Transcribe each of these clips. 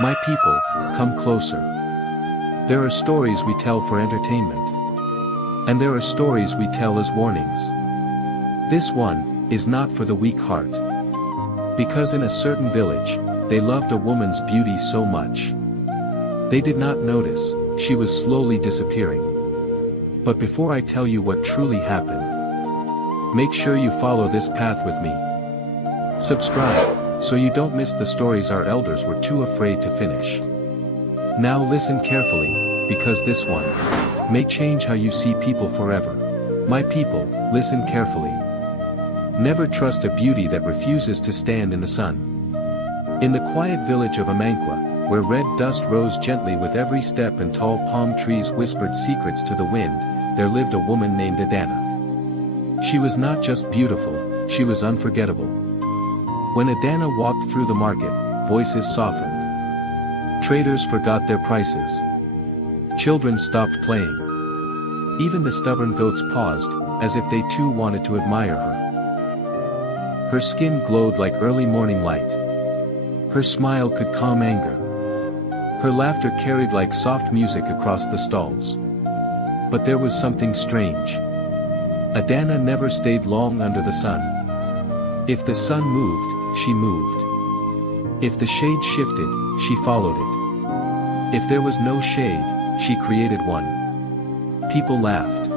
My people, come closer. There are stories we tell for entertainment. And there are stories we tell as warnings. This one is not for the weak heart. Because in a certain village, they loved a woman's beauty so much. They did not notice, she was slowly disappearing. But before I tell you what truly happened, make sure you follow this path with me. Subscribe, so you don't miss the stories our elders were too afraid to finish. Now listen carefully, because this one may change how you see people forever. My people, listen carefully. Never trust a beauty that refuses to stand in the sun. In the quiet village of Amankwa, where red dust rose gently with every step and tall palm trees whispered secrets to the wind, there lived a woman named Adanna. She was not just beautiful, she was unforgettable. When Adanna walked through the market, voices softened. Traders forgot their prices. Children stopped playing. Even the stubborn goats paused, as if they too wanted to admire her. Her skin glowed like early morning light. Her smile could calm anger. Her laughter carried like soft music across the stalls. But there was something strange. Adanna never stayed long under the sun. If the sun moved, she moved. If the shade shifted, she followed it. If there was no shade, she created one. People laughed.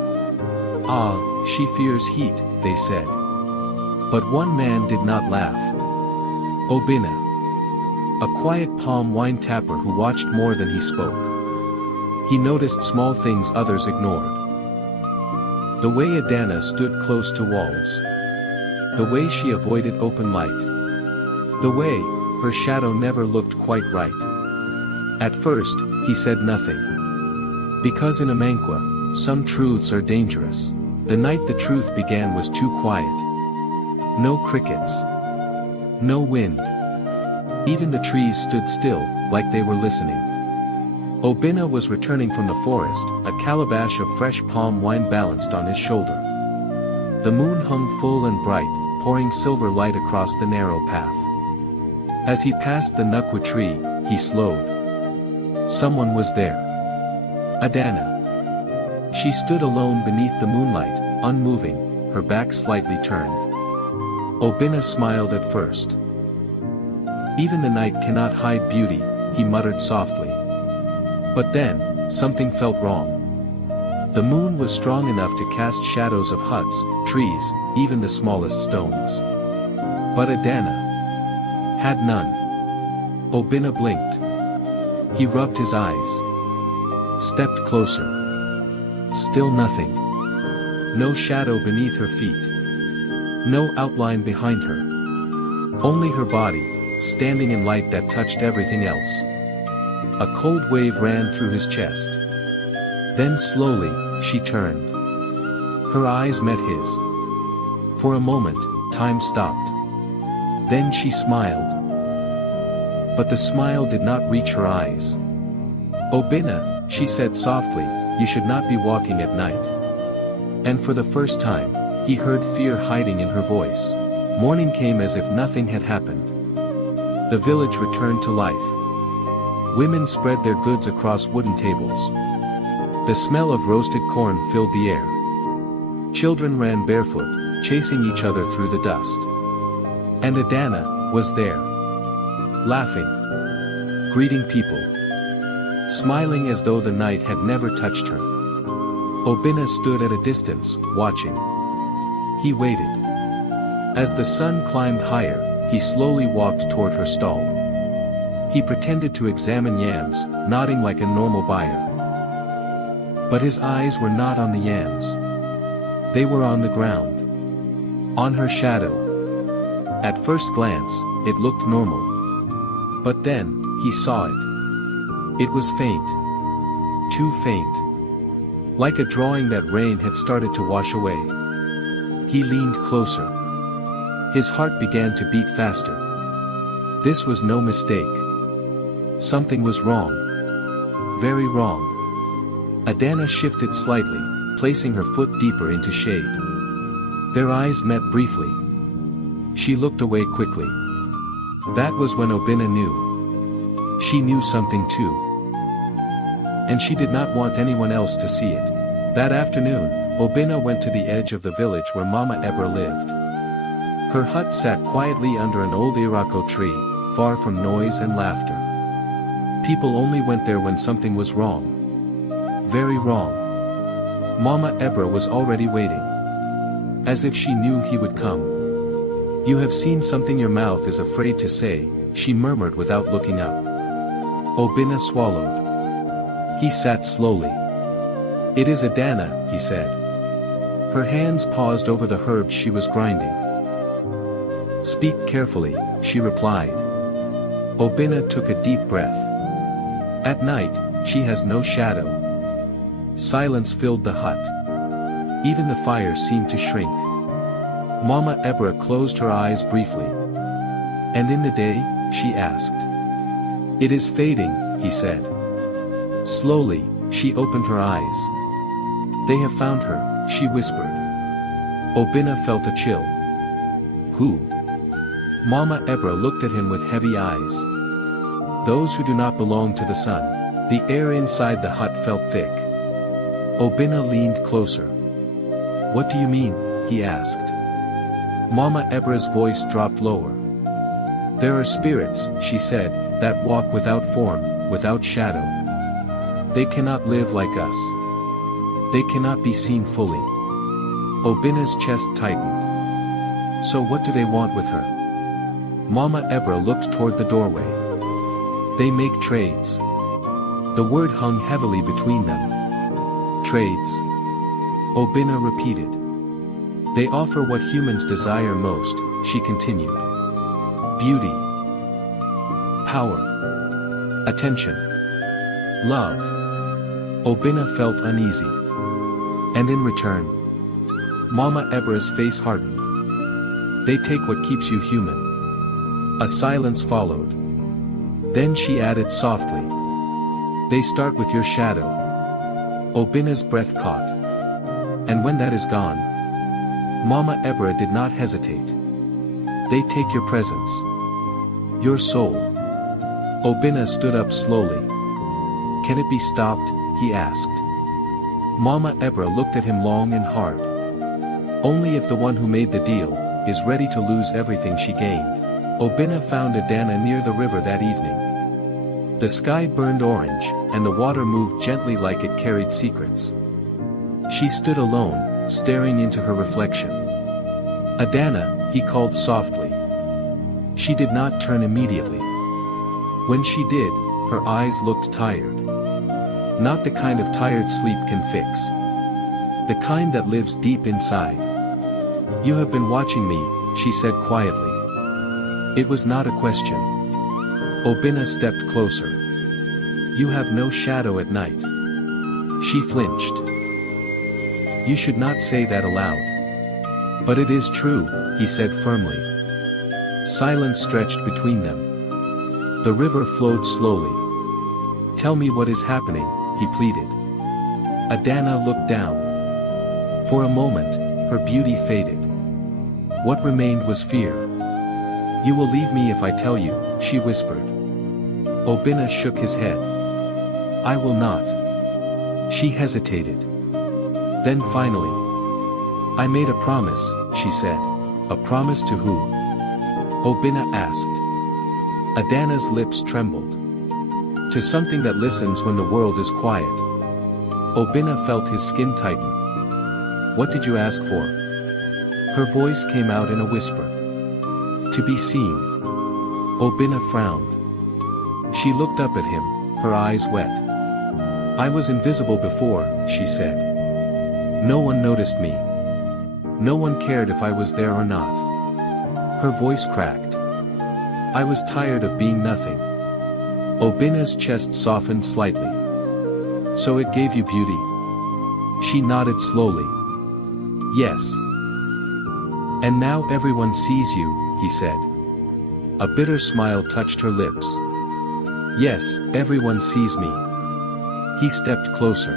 Ah, she fears heat, they said. But one man did not laugh. Obina. A quiet palm wine tapper who watched more than he spoke. He noticed small things others ignored. The way Adanna stood close to walls. The way she avoided open light. The way her shadow never looked quite right. At first, he said nothing. Because in Amankwa, some truths are dangerous. The night the truth began was too quiet. No crickets. No wind. Even the trees stood still, like they were listening. Obina was returning from the forest, a calabash of fresh palm wine balanced on his shoulder. The moon hung full and bright, pouring silver light across the narrow path. As he passed the nukwa tree, he slowed. Someone was there. Adanna. She stood alone beneath the moonlight, unmoving, her back slightly turned. Obina smiled at first. Even the night cannot hide beauty, he muttered softly. But then, something felt wrong. The moon was strong enough to cast shadows of huts, trees, even the smallest stones. But Adanna had none. Obina blinked. He rubbed his eyes. Stepped closer. Still nothing. No shadow beneath her feet. No outline behind her. Only her body, standing in light that touched everything else. A cold wave ran through his chest. Then slowly, she turned. Her eyes met his. For a moment, time stopped. Then she smiled. But the smile did not reach her eyes. Obina, she said softly, you should not be walking at night. And for the first time, he heard fear hiding in her voice. Morning came as if nothing had happened. The village returned to life. Women spread their goods across wooden tables. The smell of roasted corn filled the air. Children ran barefoot, chasing each other through the dust. And Adanna was there. Laughing. Greeting people. Smiling as though the night had never touched her. Obina stood at a distance, watching. He waited. As the sun climbed higher, he slowly walked toward her stall. He pretended to examine yams, nodding like a normal buyer. But his eyes were not on the yams. They were on the ground. On her shadow. At first glance, it looked normal. But then, he saw it. It was faint. Too faint. Like a drawing that rain had started to wash away. He leaned closer. His heart began to beat faster. This was no mistake. Something was wrong. Very wrong. Adanna shifted slightly, placing her foot deeper into shade. Their eyes met briefly. She looked away quickly. That was when Obina knew. She knew something too. And she did not want anyone else to see it. That afternoon, Obinna went to the edge of the village where Mama Ebra lived. Her hut sat quietly under an old irako tree, far from noise and laughter. People only went there when something was wrong. Very wrong. Mama Ebra was already waiting. As if she knew he would come. "You have seen something your mouth is afraid to say," she murmured without looking up. Obinna swallowed. He sat slowly. "It is Adanna," he said. Her hands paused over the herbs she was grinding. "Speak carefully," she replied. Obinna took a deep breath. "At night, she has no shadow." Silence filled the hut. Even the fire seemed to shrink. Mama Ebra closed her eyes briefly. "And in the day?" she asked. "It is fading," he said. Slowly, she opened her eyes. "They have found her," she whispered. Obinna felt a chill. "Who?" Mama Ebra looked at him with heavy eyes. "Those who do not belong to the sun." The air inside the hut felt thick. Obinna leaned closer. "What do you mean?" he asked. Mama Ebra's voice dropped lower. "There are spirits," she said, "that walk without form, without shadow. They cannot live like us. They cannot be seen fully." Obinna's chest tightened. "So what do they want with her?" Mama Ebra looked toward the doorway. "They make trades." The word hung heavily between them. "Trades?" Obinna repeated. "They offer what humans desire most," she continued. "Beauty. Power. Attention. Love." Obinna felt uneasy. And in return, Mama Ebra's face hardened. "They take what keeps you human." A silence followed. Then she added softly. "They start with your shadow." Obinna's breath caught. "And when that is gone?" Mama Ebra did not hesitate. "They take your presence. Your soul." Obinna stood up slowly. "Can it be stopped?" he asked. Mama Ebra looked at him long and hard. "Only if the one who made the deal is ready to lose everything she gained." Obinna found Adanna near the river that evening. The sky burned orange, and the water moved gently like it carried secrets. She stood alone, staring into her reflection. "Adanna," he called softly. She did not turn immediately. When she did, her eyes looked tired. Not the kind of tired sleep can fix. The kind that lives deep inside. "You have been watching me," she said quietly. It was not a question. Obinna stepped closer. "You have no shadow at night." She flinched. "You should not say that aloud." "But it is true," he said firmly. Silence stretched between them. The river flowed slowly. "Tell me what is happening," he pleaded. Adanna looked down. For a moment, her beauty faded. What remained was fear. "You will leave me if I tell you," she whispered. Obinna shook his head. "I will not." She hesitated. Then finally, "I made a promise," she said. "A promise to who?" Obinna asked. Adanna's lips trembled. "To something that listens when the world is quiet." Obinna felt his skin tighten. "What did you ask for?" Her voice came out in a whisper. "To be seen." Obinna frowned. She looked up at him, her eyes wet. "I was invisible before," she said. "No one noticed me. No one cared if I was there or not." Her voice cracked. "I was tired of being nothing." Obinna's chest softened slightly. "So it gave you beauty?" She nodded slowly. "Yes. And now everyone sees you," he said. A bitter smile touched her lips. "Yes, everyone sees me." He stepped closer.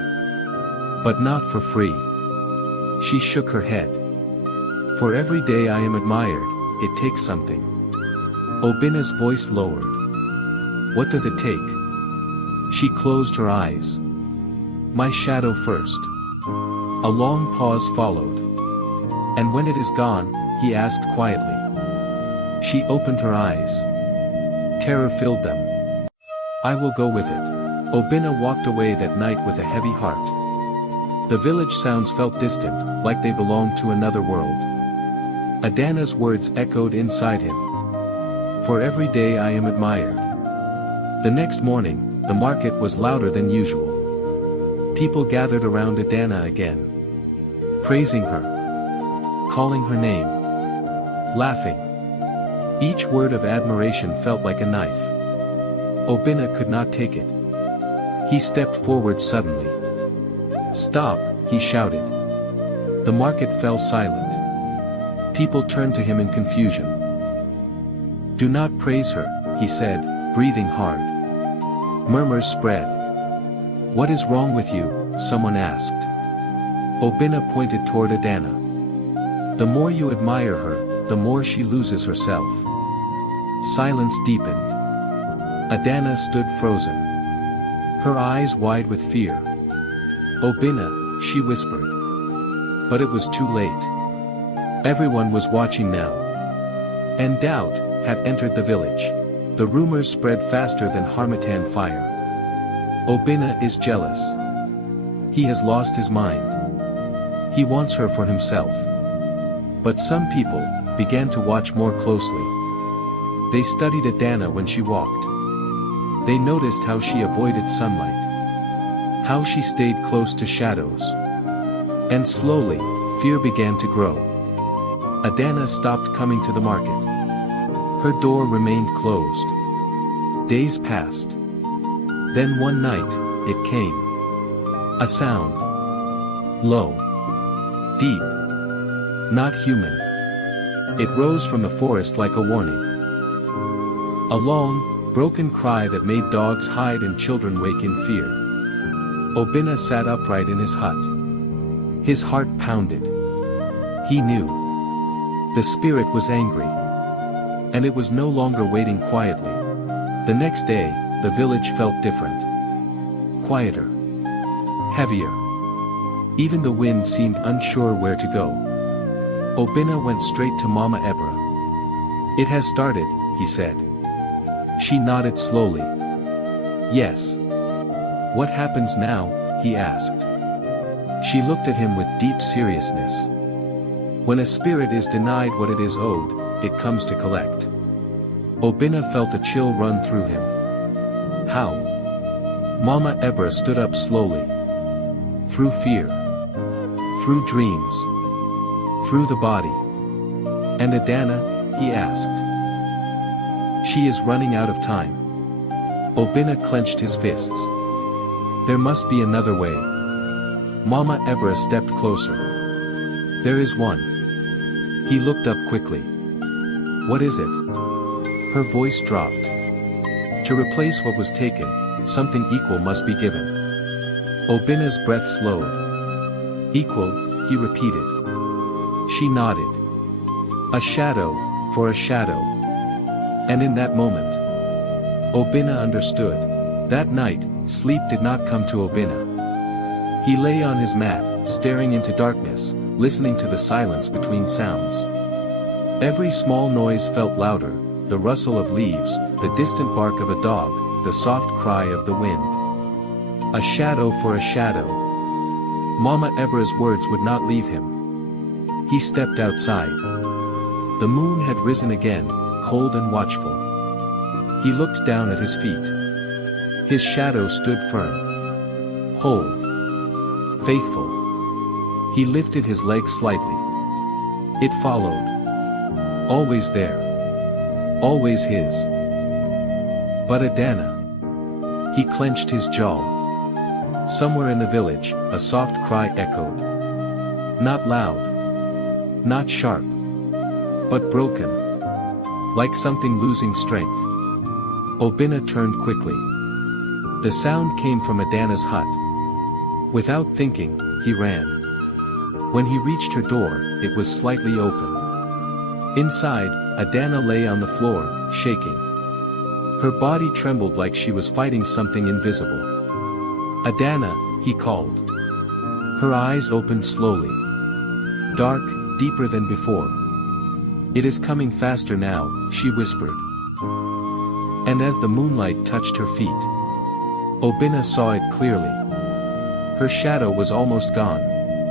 "But not for free." She shook her head. "For every day I am admired, it takes something." Obinna's voice lowered. What does it take? She closed her eyes. My shadow first. A long pause followed. And when it is gone, he asked quietly. She opened her eyes. Terror filled them. I will go with it. Obinna walked away that night with a heavy heart. The village sounds felt distant, like they belonged to another world. Adanna's words echoed inside him. For every day I am admired. The next morning, the market was louder than usual. People gathered around Adanna again. Praising her. Calling her name. Laughing. Each word of admiration felt like a knife. Obinna could not take it. He stepped forward suddenly. Stop, he shouted. The market fell silent. People turned to him in confusion. Do not praise her, he said, breathing hard. Murmurs spread. What is wrong with you? Someone asked. Obinna pointed toward Adanna. The more you admire her, the more she loses herself. Silence deepened. Adanna stood frozen. Her eyes wide with fear. Obinna, she whispered. But it was too late. Everyone was watching now. And doubt had entered the village. The rumors spread faster than Harmattan fire. Obinna is jealous. He has lost his mind. He wants her for himself. But some people began to watch more closely. They studied Adanna when she walked. They noticed how she avoided sunlight. How she stayed close to shadows. And slowly, fear began to grow. Adanna stopped coming to the market. Her door remained closed. Days passed. Then one night, it came. A sound. Low. Deep. Not human. It rose from the forest like a warning. A long, broken cry that made dogs hide and children wake in fear. Obinna sat upright in his hut. His heart pounded. He knew. The spirit was angry. And it was no longer waiting quietly. The next day, the village felt different. Quieter. Heavier. Even the wind seemed unsure where to go. Obinna went straight to Mama Ebra. It has started, he said. She nodded slowly. Yes. What happens now? He asked. She looked at him with deep seriousness. When a spirit is denied what it is owed, it comes to collect. Obinna felt a chill run through him. How? Mama Ebra stood up slowly. Through fear. Through dreams. Through the body. And Adanna? He asked. She is running out of time. Obinna clenched his fists. There must be another way. Mama Ebra stepped closer. There is one. He looked up quickly. What is it? Her voice dropped. To replace what was taken, something equal must be given. Obinna's breath slowed. Equal, he repeated. She nodded. A shadow, for a shadow. And in that moment, Obinna understood. That night, sleep did not come to Obinna. He lay on his mat, staring into darkness, listening to the silence between sounds. Every small noise felt louder, the rustle of leaves, the distant bark of a dog, the soft cry of the wind. A shadow for a shadow. Mama Ebra's words would not leave him. He stepped outside. The moon had risen again, cold and watchful. He looked down at his feet. His shadow stood firm. Whole. Faithful. He lifted his leg slightly. It followed. Always there. Always his. But Adanna. He clenched his jaw. Somewhere in the village, a soft cry echoed. Not loud. Not sharp. But broken. Like something losing strength. Obinna turned quickly. The sound came from Adanna's hut. Without thinking, he ran. When he reached her door, it was slightly open. Inside, Adanna lay on the floor, shaking. Her body trembled like she was fighting something invisible. "Adanna," he called. Her eyes opened slowly. Dark, deeper than before. "It is coming faster now," she whispered. And as the moonlight touched her feet, Obinna saw it clearly. Her shadow was almost gone.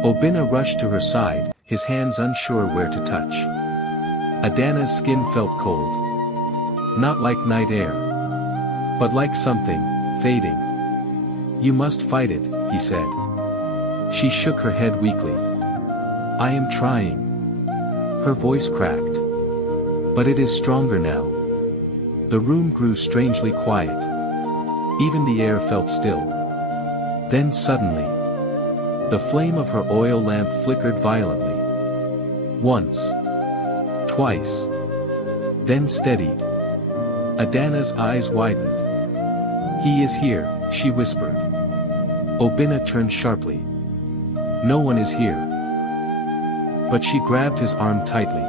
Obinna rushed to her side, his hands unsure where to touch. Adanna's skin felt cold. Not like night air, but like something fading. "You must fight it," he said. She shook her head weakly. "I am trying." Her voice cracked. "But it is stronger now." The room grew strangely quiet. Even the air felt still. Then suddenly, the flame of her oil lamp flickered violently. Once. Twice. Then steadied. Adanna's eyes widened. "He is here," she whispered. Obinna turned sharply. "No one is here." But she grabbed his arm tightly.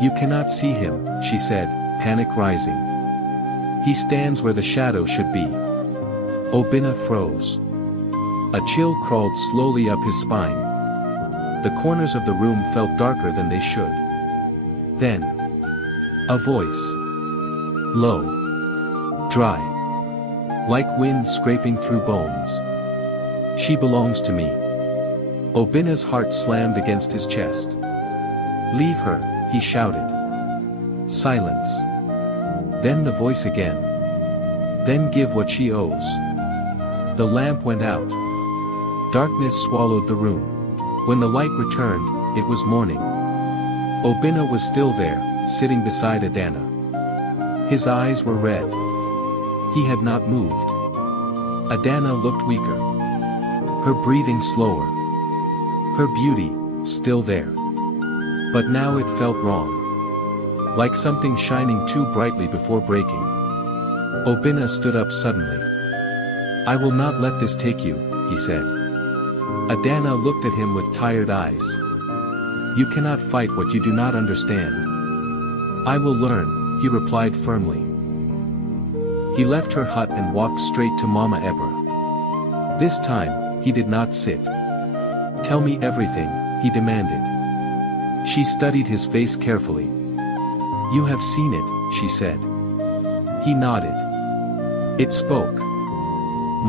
"You cannot see him," she said, panic rising. "He stands where the shadow should be." Obinna froze. A chill crawled slowly up his spine. The corners of the room felt darker than they should. Then, a voice. Low. Dry. Like wind scraping through bones. "She belongs to me." Obinna's heart slammed against his chest. "Leave her," he shouted. Silence. Then the voice again. "Then give what she owes." The lamp went out. Darkness swallowed the room. When the light returned, it was morning. Obinna was still there, sitting beside Adanna. His eyes were red. He had not moved. Adanna looked weaker. Her breathing slower. Her beauty, still there. But now it felt wrong. Like something shining too brightly before breaking. Obinna stood up suddenly. "I will not let this take you," he said. Adanna looked at him with tired eyes. "You cannot fight what you do not understand." "I will learn," he replied firmly. He left her hut and walked straight to Mama Ebra. This time, he did not sit. "Tell me everything," he demanded. She studied his face carefully. "You have seen it," she said. He nodded. It spoke.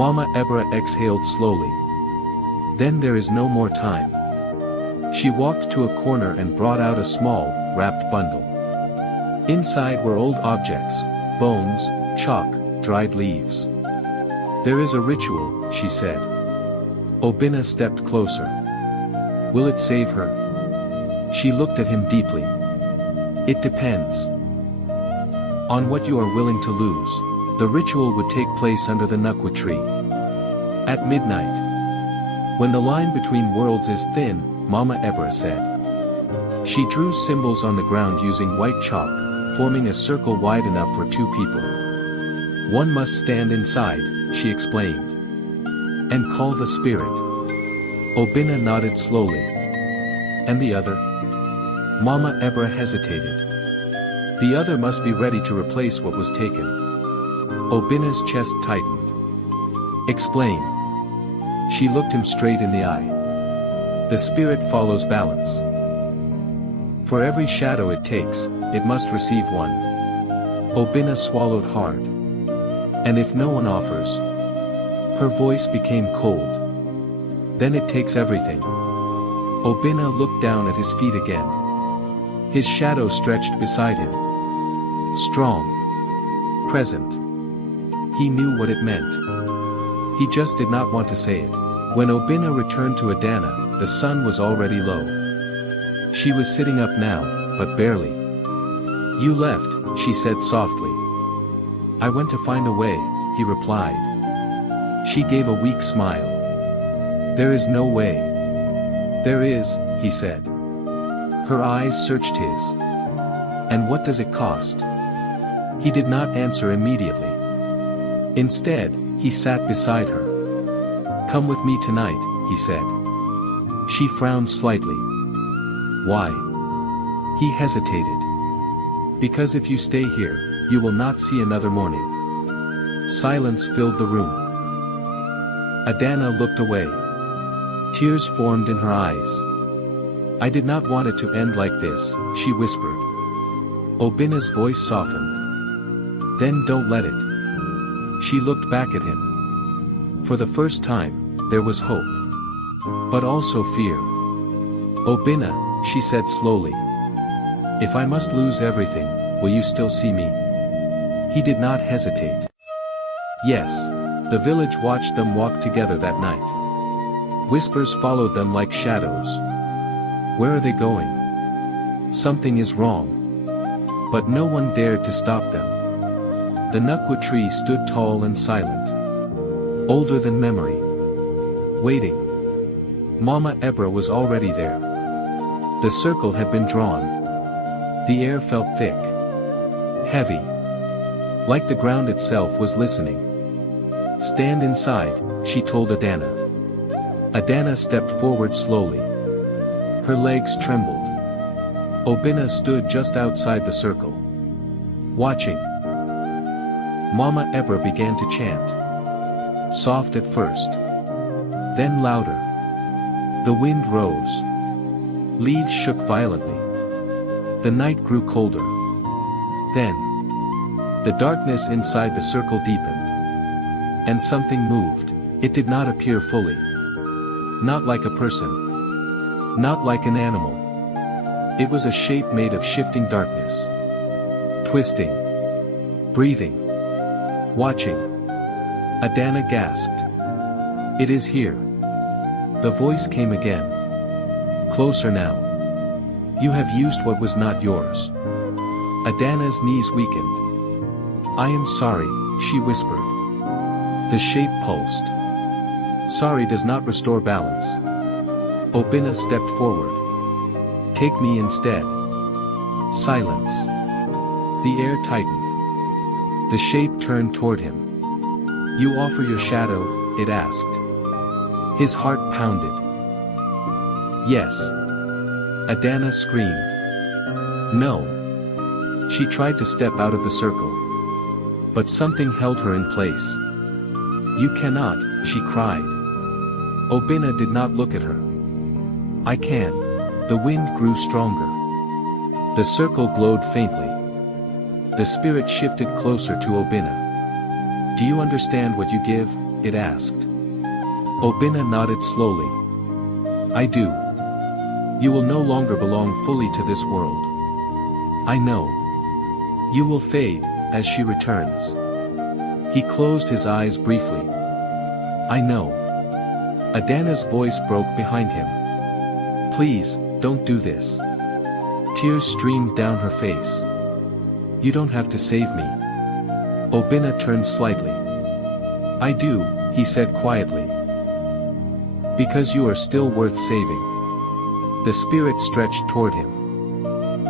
Mama Ebra exhaled slowly. "Then there is no more time." She walked to a corner and brought out a small, wrapped bundle. Inside were old objects, bones, chalk, dried leaves. "There is a ritual," she said. Obinna stepped closer. "Will it save her?" She looked at him deeply. "It depends on what you are willing to lose." The ritual would take place under the Nukwa tree. At midnight. When the line between worlds is thin, Mama Ebra said. She drew symbols on the ground using white chalk, forming a circle wide enough for two people. "One must stand inside," she explained. "And call the spirit." Obinna nodded slowly. "And the other?" Mama Ebra hesitated. "The other must be ready to replace what was taken." Obinna's chest tightened. "Explain." She looked him straight in the eye. "The spirit follows balance. For every shadow it takes, it must receive one." Obinna swallowed hard. "And if no one offers?" Her voice became cold. "Then it takes everything." Obinna looked down at his feet again. His shadow stretched beside him. Strong. Present. He knew what it meant. He just did not want to say it. When Obinna returned to Adanna, the sun was already low. She was sitting up now, but barely. "You left," she said softly. "I went to find a way," he replied. She gave a weak smile. "There is no way." "There is," he said. Her eyes searched his. "And what does it cost?" He did not answer immediately. Instead, he sat beside her. "Come with me tonight," he said. She frowned slightly. "Why?" He hesitated. "Because if you stay here, you will not see another morning." Silence filled the room. Adanna looked away. Tears formed in her eyes. "I did not want it to end like this," she whispered. Obinna's voice softened. "Then don't let it." She looked back at him. For the first time, there was hope. But also fear. "Obinna," she said slowly. "If I must lose everything, will you still see me?" He did not hesitate. Yes. The village watched them walk together that night. Whispers followed them like shadows. Where are they going? Something is wrong. But no one dared to stop them. The Nukwa tree stood tall and silent. Older than memory. Waiting. Mama Ebra was already there. The circle had been drawn. The air felt thick. Heavy. Like the ground itself was listening. "Stand inside," she told Adanna. Adanna stepped forward slowly. Her legs trembled. Obinna stood just outside the circle. Watching. Mama Ebra began to chant. Soft at first. Then louder. The wind rose. Leaves shook violently. The night grew colder. Then. The darkness inside the circle deepened. And something moved. It did not appear fully. Not like a person. Not like an animal. It was a shape made of shifting darkness. Twisting. Breathing. Watching. Adanna gasped. "It is here." The voice came again. "Closer now. You have used what was not yours." Adanna's knees weakened. "I am sorry," she whispered. The shape pulsed. "Sorry does not restore balance." Obinna stepped forward. "Take me instead." Silence. The air tightened. The shape turned toward him. "You offer your shadow?" it asked. His heart pounded. "Yes." Adanna screamed. "No." She tried to step out of the circle. But something held her in place. "You cannot," she cried. Obinna did not look at her. "I can." The wind grew stronger. The circle glowed faintly. The spirit shifted closer to Obinna. "Do you understand what you give?" it asked. Obinna nodded slowly. "I do. You will no longer belong fully to this world. I know. You will fade, as she returns." He closed his eyes briefly. "I know." Adanna's voice broke behind him. "Please, don't do this." Tears streamed down her face. "You don't have to save me." Obinna turned slightly. "I do," he said quietly. "Because you are still worth saving." The spirit stretched toward him.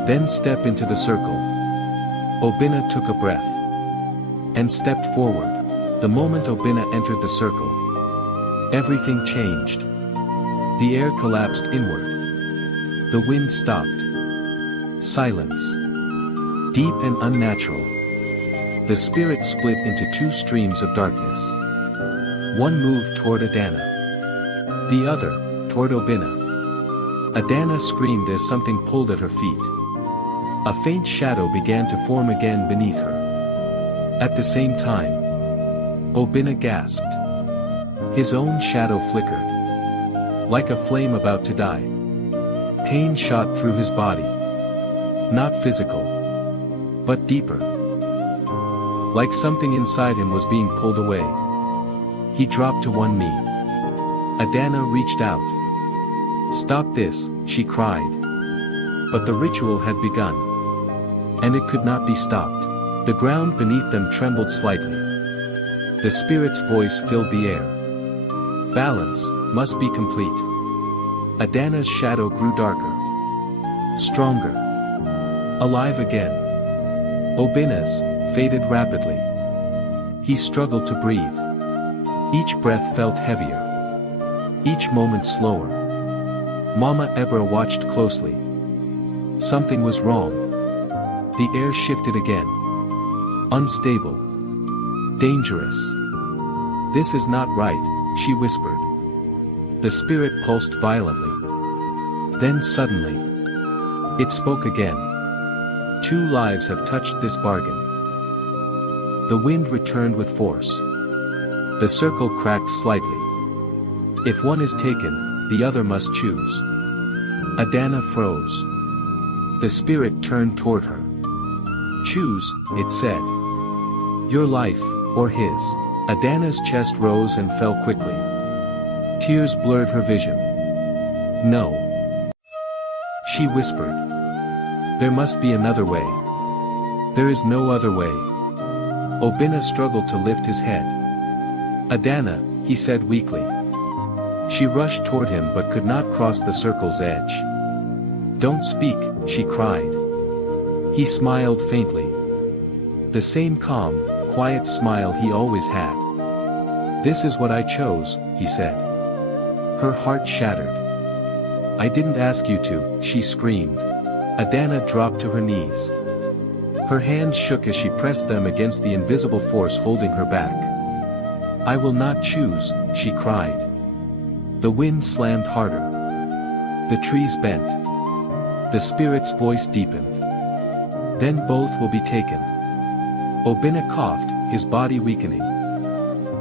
"Then step into the circle." Obinna took a breath. And stepped forward. The moment Obinna entered the circle, everything changed. The air collapsed inward. The wind stopped. Silence. Deep and unnatural. The spirit split into two streams of darkness. One moved toward Adanna. The other, toward Obinna. Adanna screamed as something pulled at her feet. A faint shadow began to form again beneath her. At the same time, Obinna gasped. His own shadow flickered. Like a flame about to die. Pain shot through his body. Not physical. But deeper. Like something inside him was being pulled away. He dropped to one knee. Adanna reached out. "Stop this," she cried. But the ritual had begun. And it could not be stopped. The ground beneath them trembled slightly. The spirit's voice filled the air. "Balance must be complete." Adanna's shadow grew darker. Stronger. Alive again. Obinna's faded rapidly. He struggled to breathe. Each breath felt heavier. Each moment slower. Mama Ebra watched closely. Something was wrong. The air shifted again. Unstable. Dangerous. This is not right, she whispered. The spirit pulsed violently. Then suddenly, it spoke again. 2 lives have touched this bargain. The wind returned with force. The circle cracked slightly. If one is taken, the other must choose. Adanna froze. The spirit turned toward her. Choose, it said. Your life, or his. Adanna's chest rose and fell quickly. Tears blurred her vision. No. She whispered. There must be another way. There is no other way. Obinna struggled to lift his head. Adanna, he said weakly. She rushed toward him but could not cross the circle's edge. Don't speak, she cried. He smiled faintly. The same calm, quiet smile he always had. This is what I chose, he said. Her heart shattered. I didn't ask you to, she screamed. Adanna dropped to her knees. Her hands shook as she pressed them against the invisible force holding her back. I will not choose, she cried. The wind slammed harder. The trees bent. The spirit's voice deepened. Then both will be taken. Obinna coughed, his body weakening.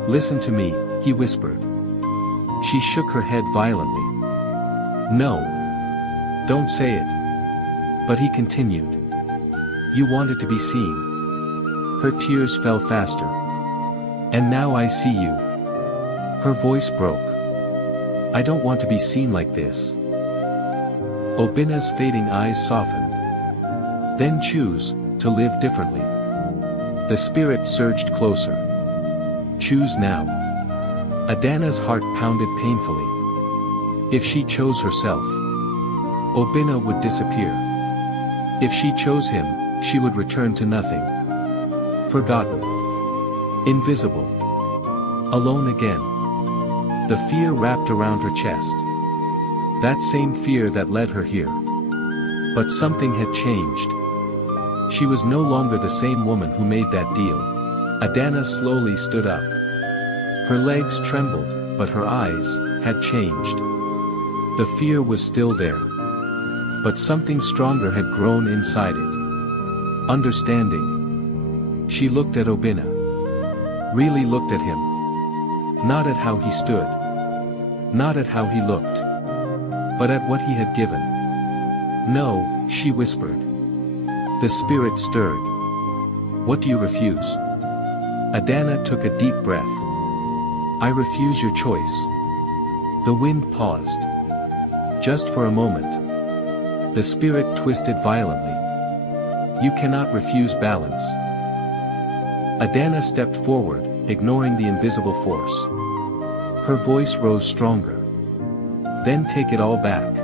Listen to me, he whispered. She shook her head violently. No. Don't say it. But he continued. You wanted to be seen. Her tears fell faster. And now I see you. Her voice broke. I don't want to be seen like this. Obinna's fading eyes softened. Then choose, to live differently. The spirit surged closer. Choose now. Adanna's heart pounded painfully. If she chose herself, Obinna would disappear. If she chose him, she would return to nothing. Forgotten. Invisible. Alone again. The fear wrapped around her chest. That same fear that led her here. But something had changed. She was no longer the same woman who made that deal. Adanna slowly stood up. Her legs trembled, but her eyes had changed. The fear was still there. But something stronger had grown inside it. Understanding. She looked at Obinna. Really looked at him. Not at how he stood. Not at how he looked. But at what he had given. No, she whispered. The spirit stirred. What do you refuse? Adanna took a deep breath. I refuse your choice. The wind paused. Just for a moment. The spirit twisted violently. You cannot refuse balance. Adanna stepped forward, ignoring the invisible force. Her voice rose stronger. Then take it all back.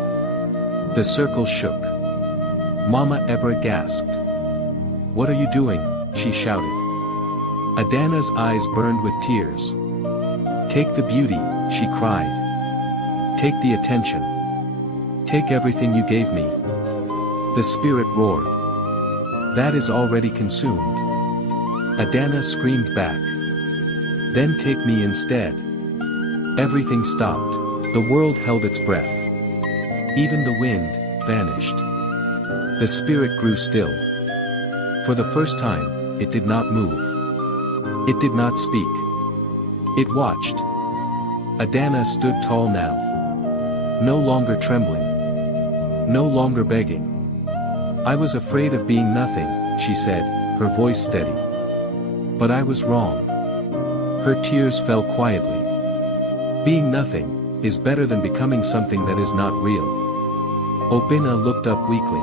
The circle shook. Mama Ebra gasped. What are you doing? She shouted. Adanna's eyes burned with tears. Take the beauty, she cried. Take the attention. Take everything you gave me. The spirit roared. That is already consumed. Adanna screamed back. Then take me instead. Everything stopped. The world held its breath. Even the wind vanished. The spirit grew still. For the first time, it did not move. It did not speak. It watched. Adanna stood tall now. No longer trembling. No longer begging. I was afraid of being nothing, she said, her voice steady. But I was wrong. Her tears fell quietly. Being nothing is better than becoming something that is not real. Obinna looked up weakly.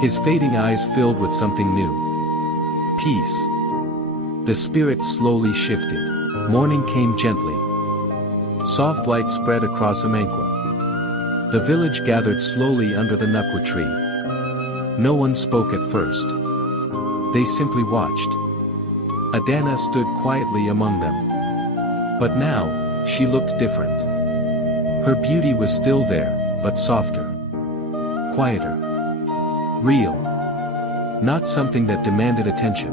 His fading eyes filled with something new. Peace. The spirit slowly shifted. Morning came gently. Soft light spread across Amankwa. The village gathered slowly under the Nukwa tree. No one spoke at first. They simply watched. Adanna stood quietly among them. But now, she looked different. Her beauty was still there, but softer. Quieter. Real. Not something that demanded attention.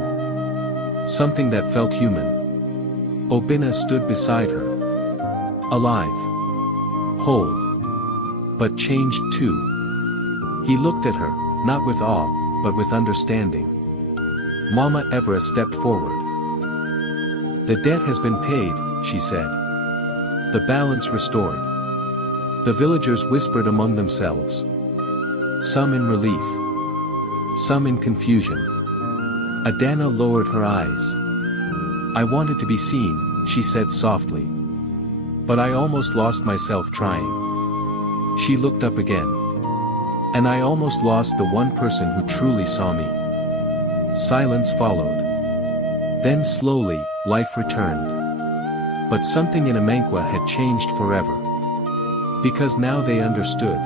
Something that felt human. Obinna stood beside her. Alive. Whole. But changed too. He looked at her, not with awe, but with understanding. Mama Ebra stepped forward. "The debt has been paid," she said. "The balance restored." The villagers whispered among themselves. Some in relief. Some in confusion. Adanna lowered her eyes. "I wanted to be seen," she said softly. "But I almost lost myself trying." She looked up again. "And I almost lost the one person who truly saw me." Silence followed. Then slowly, life returned. But something in Amankwa had changed forever. Because now they understood.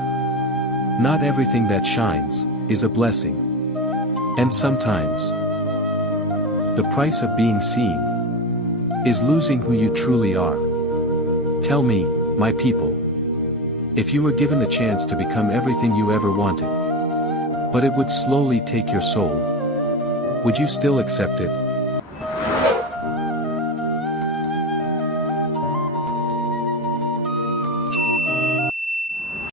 Not everything that shines is a blessing. And sometimes, the price of being seen is losing who you truly are. Tell me, my people, if you were given a chance to become everything you ever wanted, but it would slowly take your soul, would you still accept it?